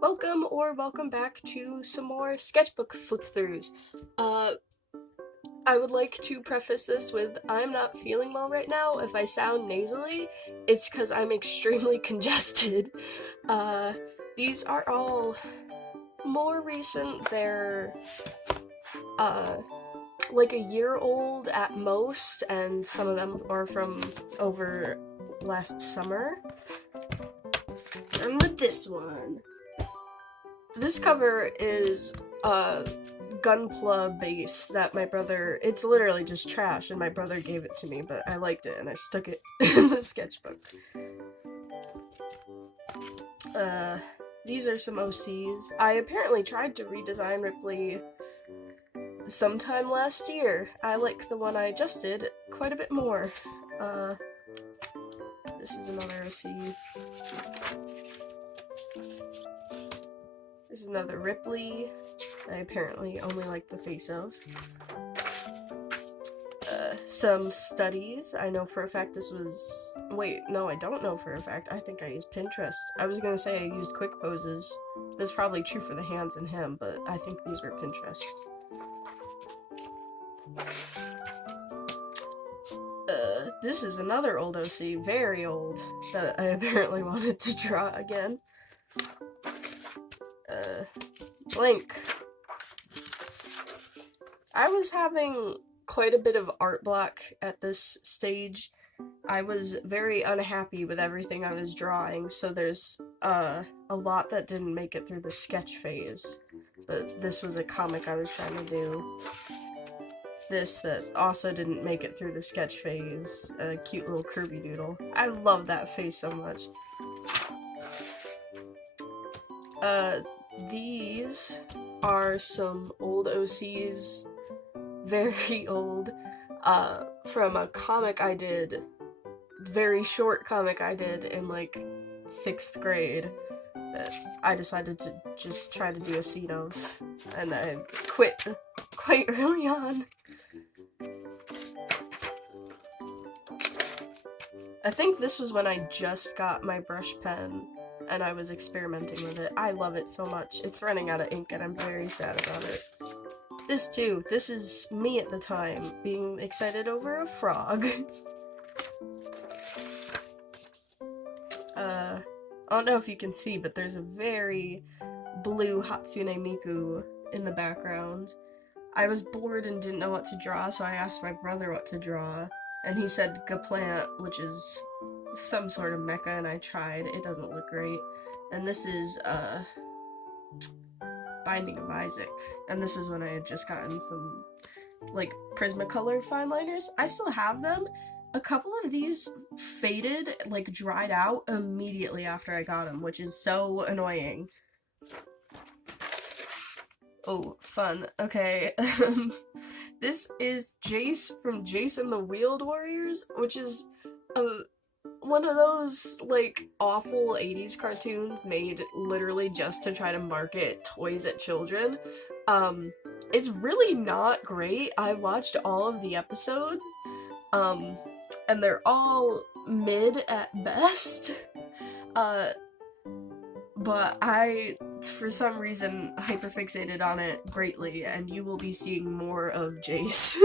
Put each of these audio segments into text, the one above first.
Welcome back to some more sketchbook flip-throughs. Uh, I would like to preface this with I'm not feeling well right now. If I sound nasally, it's because I'm extremely congested. Uh, these are all more recent. They're, uh, like a year old at most, and some of them are from over last summer. And with this one, this cover is Gunpla base that my brother, it's literally just trash, and my brother gave it to me, but I liked it and I stuck it in the sketchbook. Uh, these are some OCs. I apparently tried to redesign Ripley sometime last year. I like the one I just did quite a bit more. Uh, this is another OC. There's another Ripley. I apparently only like the face of. Some studies. I know for a fact this was... Wait, no, I don't know for a fact. I think I used Pinterest. I was gonna say I used quick poses. That's probably true for the hands and him, but I think these were Pinterest. This is another old OC, very old, that I apparently wanted to draw again. Blank. I was having quite a bit of art block at this stage. I was very unhappy with everything I was drawing, so there's a lot that didn't make it through the sketch phase. But this was a comic I was trying to do. This that also didn't make it through the sketch phase, a cute little Kirby doodle. I love that face so much. These are some old OCs, very old, from a comic I did, very short comic I did in like 6th grade that I decided to just try to do a scene of, and I quit quite early on. I think this was when I just got my brush pen and I was experimenting with it. I love it so much. It's running out of ink and I'm very sad about it. This too, this is me at the time, being excited over a frog. I don't know if you can see, but there's a very blue Hatsune Miku in the background. I was bored and didn't know what to draw, so I asked my brother what to draw, and he said Gaplant, which is some sort of mecha, and I tried. It doesn't look great. And this is, Binding of Isaac. And this is when I had just gotten some, like, Prismacolor fine liners. I still have them. A couple of these faded, like, dried out immediately after I got them, which is so annoying. Oh, fun. Okay. This is Jace from Jace and the Wheeled Warriors, which is one of those, like, awful 80s cartoons made literally just to try to market toys at children. It's really not great. I watched all of the episodes, and they're all mid at best. But I, for some reason, hyperfixated on it greatly, and you will be seeing more of Jace.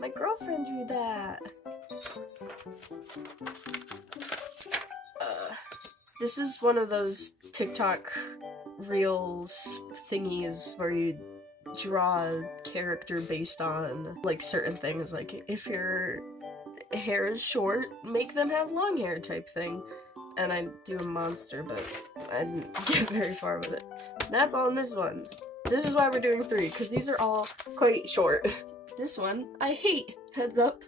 My girlfriend drew that. This is one of those TikTok reels thingies where you draw a character based on, like, certain things, like, if your hair is short, make them have long hair type thing. And I do a monster, but I didn't get very far with it. That's all in this one. This is why we're doing 3, because these are all quite short. This one, I hate. Heads up.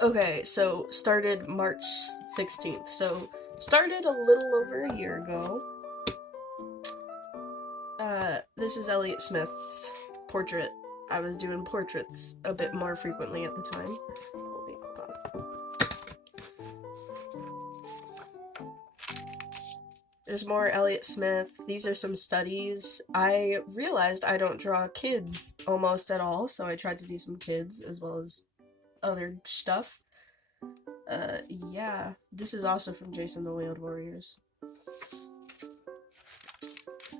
Okay, so started March 16th. So started a little over a year ago. This is Elliott Smith portrait. I was doing portraits a bit more frequently at the time. Wait, hold on. There's more Elliott Smith. These are some studies. I realized I don't draw kids almost at all, so I tried to do some kids as well as other stuff. Yeah. This is also from Jason the Wheeled Warriors.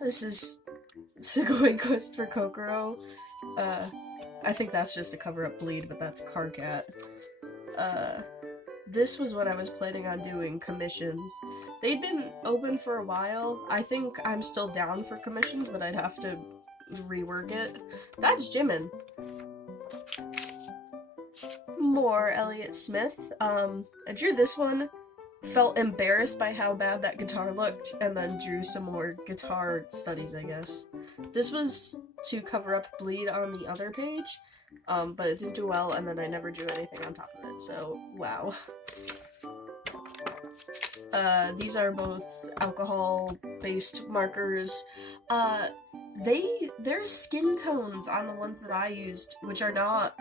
This is Sugoi Quest for Kokoro. I think that's just a cover-up bleed, but that's Carcat. This was what I was planning on doing, commissions. They'd been open for a while. I think I'm still down for commissions, but I'd have to rework it. That's Jimin. More Elliott Smith. I drew this one, felt embarrassed by how bad that guitar looked, and then drew some more guitar studies, I guess. This was to cover up bleed on the other page, but it didn't do well, and then I never drew anything on top of it, so wow. These are both alcohol-based markers. There's skin tones on the ones that I used, which are not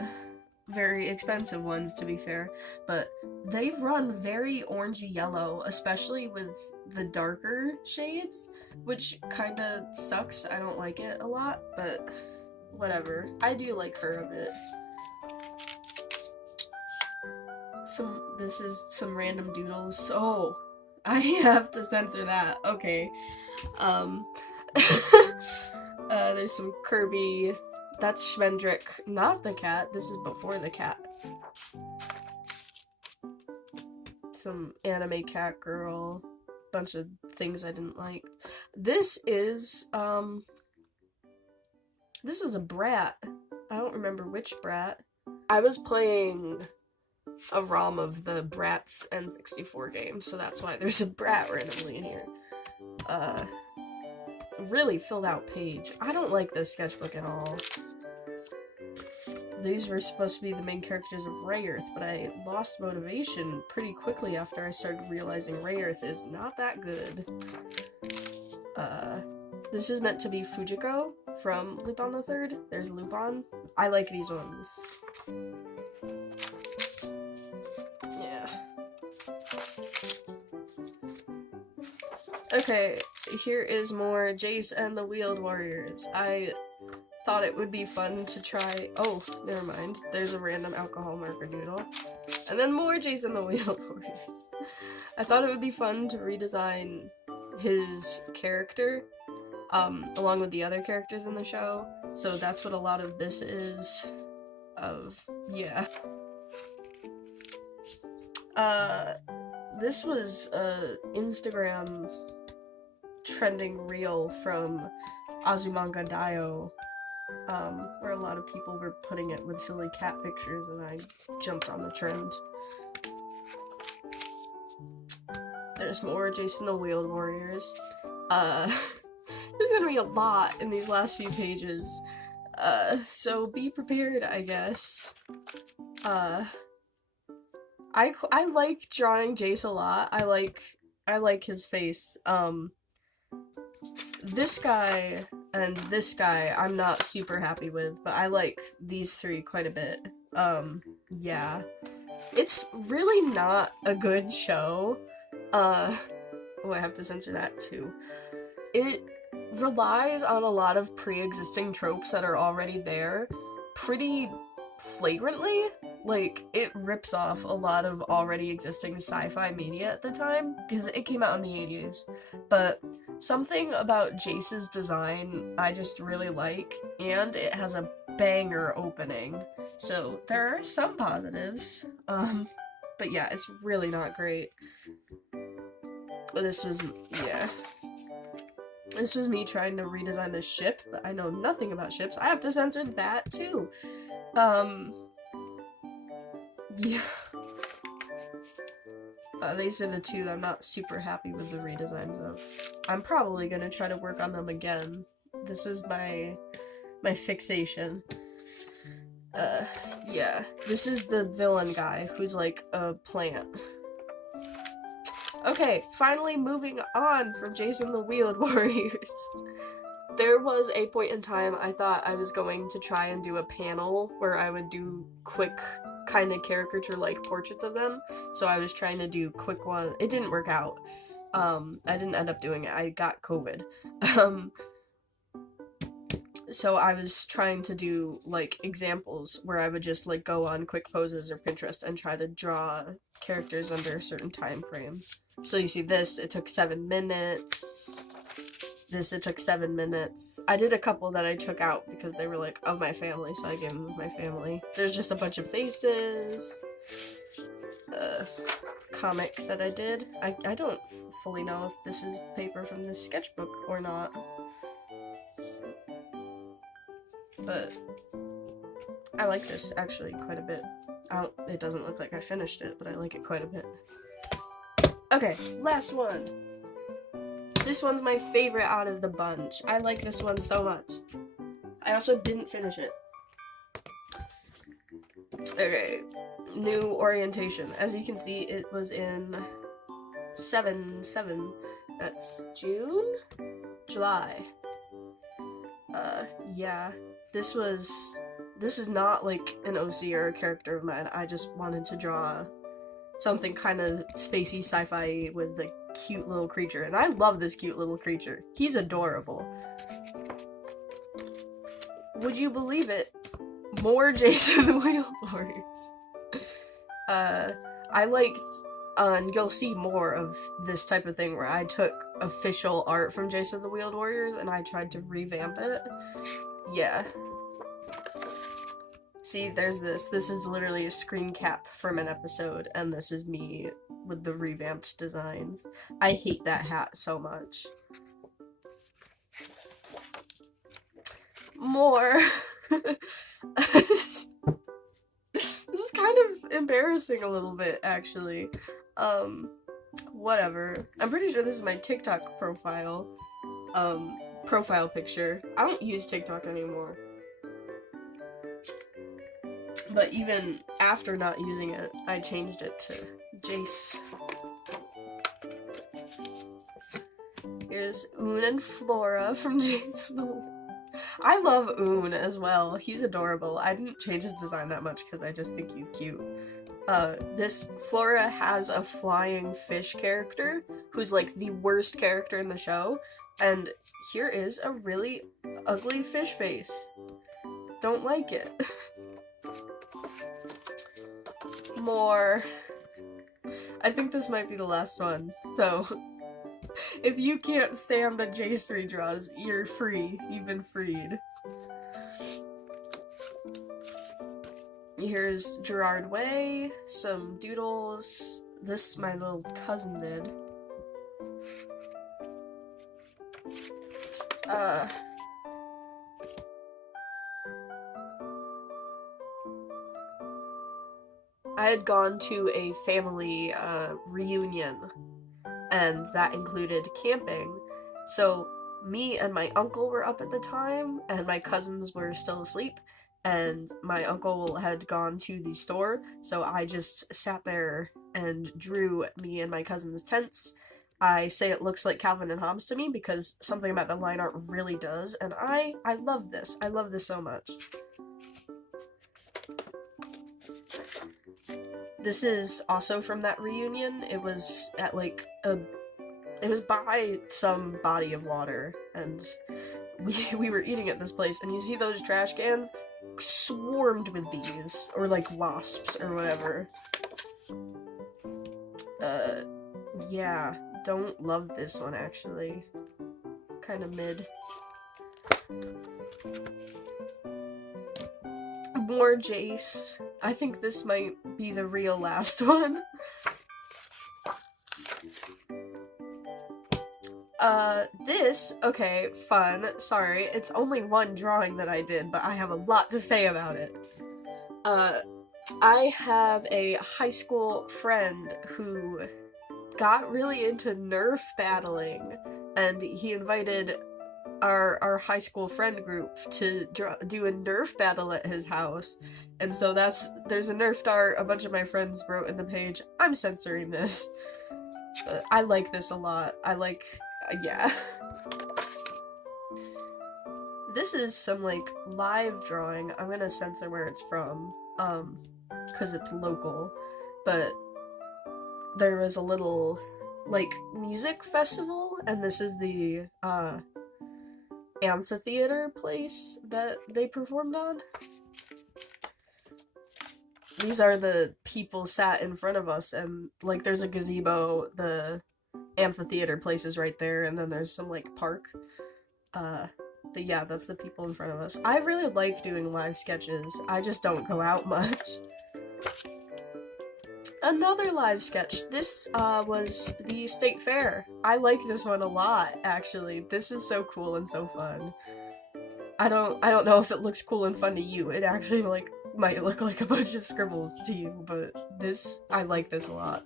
very expensive ones, to be fair, but they've run very orangey yellow, especially with the darker shades, which kinda sucks. I don't like it a lot, but whatever. I do like her a bit. This is some random doodles. Oh, I have to censor that. Okay. There's some Kirby. That's Schmendrick, not the cat. This is before the cat. Some anime cat girl. Bunch of things I didn't like. This is a brat. I don't remember which brat. I was playing a ROM of the Bratz N64 game, so that's why there's a brat randomly in here. Really filled out page. I don't like this sketchbook at all. These were supposed to be the main characters of Rayearth, but I lost motivation pretty quickly after I started realizing Rayearth is not that good. This is meant to be Fujiko from Lupin the Third. There's Lupin. I like these ones. Yeah. Okay, here is more Jace and the Wheeled Warriors. I thought it would be fun to try. Oh, never mind. There's a random alcohol marker doodle. And then more Jace and the Wheeled Warriors. I thought it would be fun to redesign his character, along with the other characters in the show. So that's what a lot of this is. Yeah. This was a Instagram trending reel from Azumanga Daioh, where a lot of people were putting it with silly cat pictures, and I jumped on the trend. There's more Jason the Wheeled Warriors. There's gonna be a lot in these last few pages, so be prepared, I guess. I like drawing Jace a lot. I like his face. This guy and this guy I'm not super happy with, but I like these three quite a bit. Yeah. It's really not a good show. Oh, I have to censor that too. It relies on a lot of pre-existing tropes that are already there pretty flagrantly. Like, it rips off a lot of already existing sci-fi media at the time, because it came out in the 80s. But something about Jace's design I just really like, and it has a banger opening. So there are some positives. But yeah, it's really not great. This was me trying to redesign this ship, but I know nothing about ships. I have to censor that too. Yeah. These are the two that I'm not super happy with the redesigns of. I'm probably gonna try to work on them again. This is my fixation. Yeah. This is the villain guy who's like a plant. Okay, finally moving on from Jason the Wheeled Warriors. There was a point in time I thought I was going to try and do a panel where I would do quick kind of caricature-like portraits of them. So I was trying to do quick one. It didn't work out. I didn't end up doing it. I got COVID. So I was trying to do, like, examples where I would just, like, go on Quick Poses or Pinterest and try to draw characters under a certain time frame. So you see this, it took 7 minutes. This, it took 7 minutes. I did a couple that I took out because they were, like, of my family, so I gave them to my family. There's just a bunch of faces. Comic that I did. I don't fully know if this is paper from this sketchbook or not. But I like this actually quite a bit. It doesn't look like I finished it, but I like it quite a bit. Okay, last one. This one's my favorite out of the bunch. I like this one so much. I also didn't finish it. Okay, new orientation. As you can see, it was in 7/7. That's June? July. Yeah. This is not like an OC or a character of mine. I just wanted to draw something kind of spacey sci-fi with a cute little creature, and I love this cute little creature. He's adorable. Would you believe it? More Jason the Wheel Warriors. I liked, and you'll see more of this type of thing where I took official art from Jason the Wheeled Warriors and I tried to revamp it. Yeah. See, there's this. This is literally a screen cap from an episode, and this is me with the revamped designs. I hate that hat so much. More. This is kind of embarrassing a little bit, actually. Whatever. I'm pretty sure this is my TikTok profile picture. I don't use TikTok anymore. But even after not using it, I changed it to Jace. Here's Un and Flora from Jace. I love Un as well. He's adorable. I didn't change his design that much because I just think he's cute. This Flora has a flying fish character who's like the worst character in the show, and here is a really ugly fish face. Don't like it. More. I think this might be the last one, so if you can't stand the Jace redraws, you're free. You've been freed. Here's Gerard Way, some doodles. This my little cousin did. I had gone to a family reunion, and that included camping. So me and my uncle were up at the time, and my cousins were still asleep, and my uncle had gone to the store, so I just sat there and drew me and my cousin's tents. I say it looks like Calvin and Hobbes to me because something about the line art really does, and I love this. I love this so much. This is also from that reunion. It was at like it was by some body of water, and we were eating at this place, and you see those trash cans swarmed with bees, or like wasps, or whatever. Yeah, don't love this one actually. Kind of mid. More Jace. I think this might be the real last one. Okay, fun. Sorry, it's only one drawing that I did, but I have a lot to say about it. I have a high school friend who got really into Nerf battling, and he invited our high school friend group to do a Nerf battle at his house. And so there's a Nerf dart. A bunch of my friends wrote in the page, I'm censoring this. I like this a lot. Yeah. This is some, like, live drawing. I'm gonna censor where it's from, because it's local. But there was a little, like, music festival, and this is the amphitheater place that they performed on. These are the people sat in front of us, and like there's a gazebo, the amphitheater place is right there, and then there's some like park. But yeah, that's the people in front of us. I really like doing live sketches. I just don't go out much. Another live sketch. This was the state fair. I like this one a lot, actually. This is so cool and so fun. I don't know if it looks cool and fun to you. It actually like might look like a bunch of scribbles to you, but I like this a lot.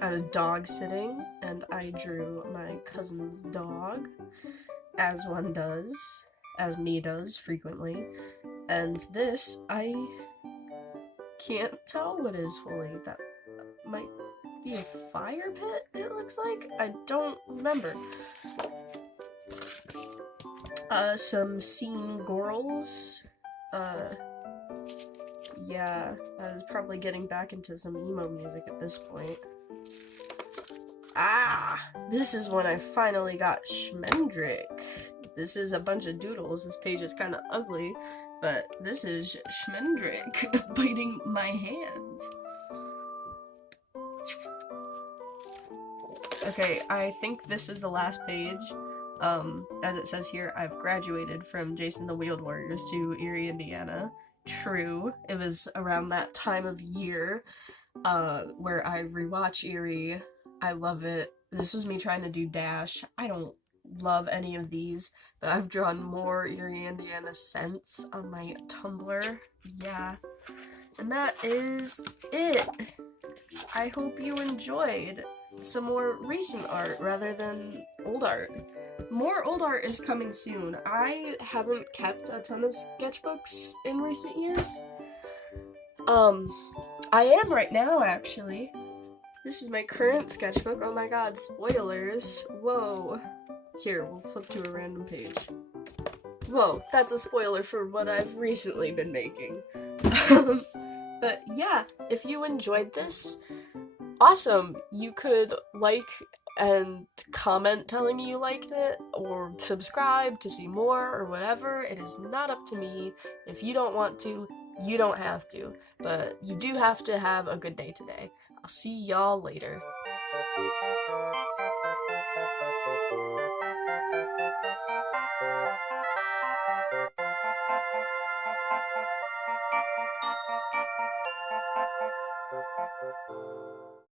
I was dog sitting, and I drew my cousin's dog, as one does, as me does frequently. And this, I can't tell what is fully. That might be a fire pit, it looks like? I don't remember. Some scene girls. Yeah, I was probably getting back into some emo music at this point. This is when I finally got Schmendrick. This is a bunch of doodles. This page is kind of ugly, but this is Schmendrick biting my hand. Okay, I think this is the last page. As it says here, I've graduated from Jason the Wheeled Warriors to Erie, Indiana. True, it was around that time of year, where I rewatch Erie. I love it. This was me trying to do Dash. I don't love any of these, but I've drawn more Erie, Indiana since on my Tumblr. Yeah. And that is it. I hope you enjoyed some more recent art rather than old art. More old art is coming soon. I haven't kept a ton of sketchbooks in recent years. I am right now, actually. This is my current sketchbook. Oh my god, spoilers. Whoa. Here, we'll flip to a random page. Whoa, that's a spoiler for what I've recently been making. But yeah, if you enjoyed this, awesome. You could like and comment telling me you liked it, or subscribe to see more, or whatever. It is not up to me. If you don't want to, you don't have to. But you do have to have a good day today. I'll see y'all later.